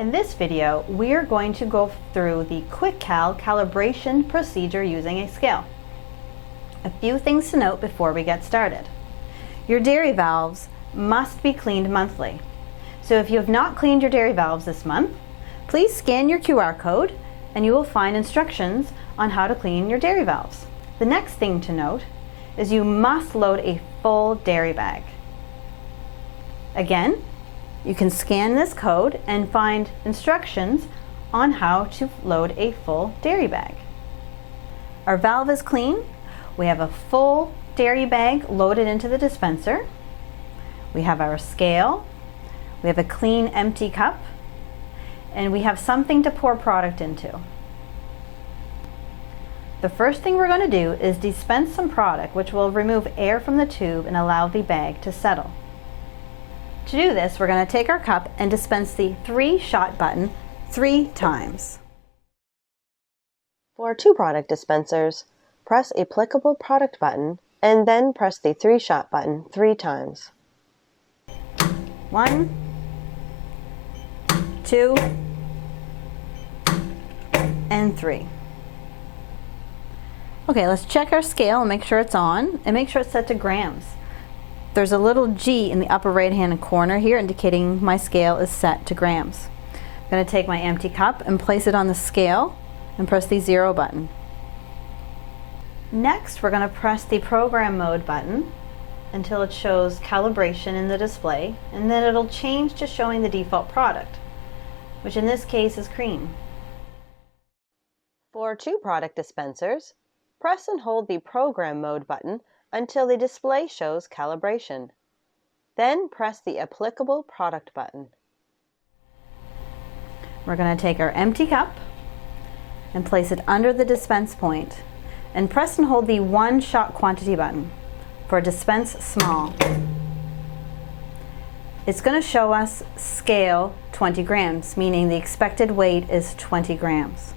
In this video, we are going to go through the QuickCal calibration procedure using a scale. A few things to note before we get started. Your dairy valves must be cleaned monthly. So if you have not cleaned your dairy valves this month, please scan your QR code and you will find instructions on how to clean your dairy valves. The next thing to note is you must load a full dairy bag. Again, you can scan this code and find instructions on how to load a full dairy bag. Our valve is clean. We have a full dairy bag loaded into the dispenser. We have our scale. We have a clean empty cup. And we have something to pour product into. The first thing we're going to do is dispense some product which will remove air from the tube and allow the bag to settle. To do this, we're going to take our cup and dispense the 3-shot button 3 times. For 2 product dispensers, press applicable product button and then press the 3-shot button 3 times. 1, 2, and 3. Okay, let's check our scale and make sure it's on, and make sure it's set to grams. There's a little G in the upper right hand corner here indicating my scale is set to grams. I'm going to take my empty cup and place it on the scale and press the 0 button. Next, we're going to press the program mode button until it shows calibration in the display, and then it'll change to showing the default product, which in this case is cream. For 2 product dispensers, press and hold the program mode button until the display shows calibration. Then press the applicable product button. We're going to take our empty cup and place it under the dispense point and press and hold the 1-shot quantity button for dispense small. It's going to show us scale 20 grams, meaning the expected weight is 20 grams.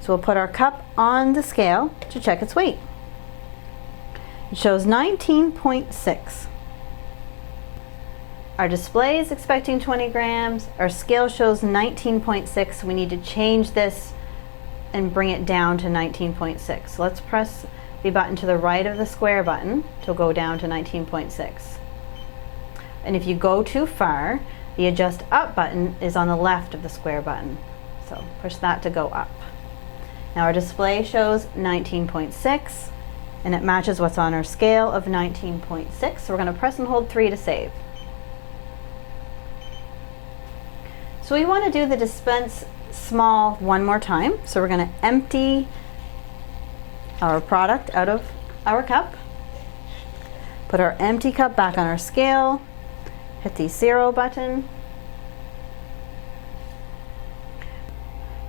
So we'll put our cup on the scale to check its weight. It shows 19.6. Our display is expecting 20 grams. Our scale shows 19.6. We need to change this and bring it down to 19.6. So let's press the button to the right of the square button to go down to 19.6. And if you go too far, the adjust up button is on the left of the square button. So push that to go up. Now our display shows 19.6 and it matches what's on our scale of 19.6. So we're going to press and hold 3 to save. So we want to do the dispense small one more time. So we're going to empty our product out of our cup, put our empty cup back on our scale, hit the 0 button.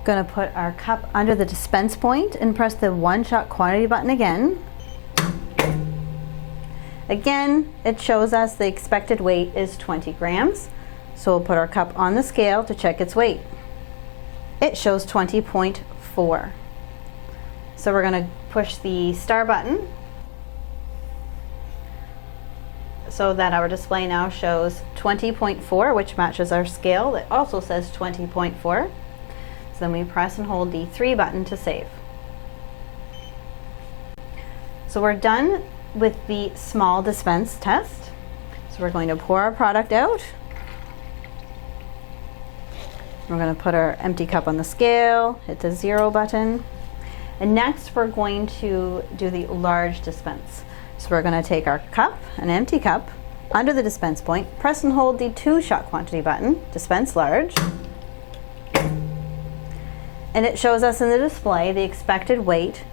Going to put our cup under the dispense point and press the 1-shot quantity button again. Again, it shows us the expected weight is 20 grams. So we'll put our cup on the scale to check its weight. It shows 20.4. So we're going to push the star button so that our display now shows 20.4, which matches our scale that also says 20.4. So then we press and hold the 3 button to save. So we're done with the small dispense test. So we're going to pour our product out. We're going to put our empty cup on the scale, hit the 0 button. And next we're going to do the large dispense. So we're going to take our cup, an empty cup, under the dispense point, press and hold the 2-shot quantity button, dispense large. And it shows us in the display the expected weight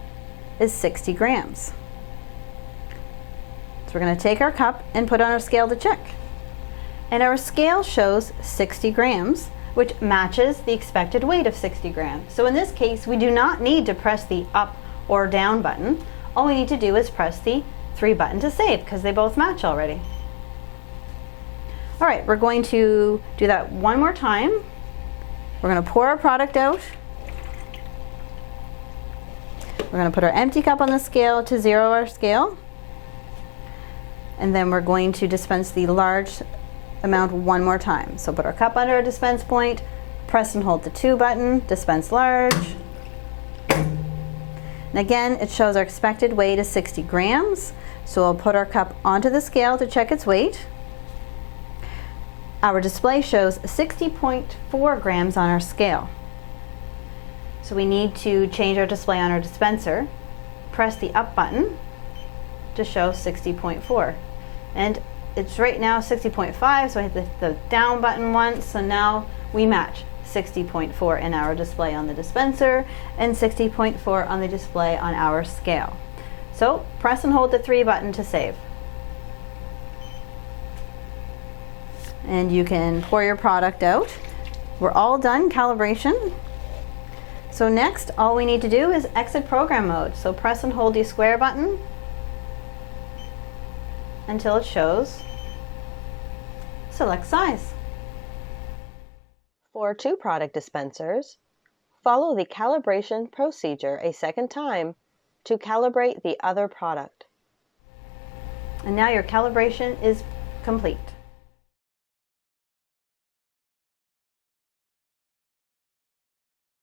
is 60 grams. So we're going to take our cup and put on our scale to check. And our scale shows 60 grams, which matches the expected weight of 60 grams. So in this case, we do not need to press the up or down button. All we need to do is press the 3 button to save because they both match already. All right, we're going to do that one more time. We're going to pour our product out. We're going to put our empty cup on the scale to 0 our scale. and then we're going to dispense the large amount one more time. So put our cup under our dispense point, press and hold the 2 button, dispense large. And again, it shows our expected weight is 60 grams. So we'll put our cup onto the scale to check its weight. Our display shows 60.4 grams on our scale. So we need to change our display on our dispenser. Press the up button to show 60.4. And it's right now 60.5, so I hit the down button once, so now we match 60.4 in our display on the dispenser and 60.4 on the display on our scale. So press and hold the 3 button to save. And you can pour your product out. We're all done calibration. So next, all we need to do is exit program mode. So press and hold the square button until it shows select size. For 2 product dispensers, follow the calibration procedure a second time to calibrate the other product. And now your calibration is complete.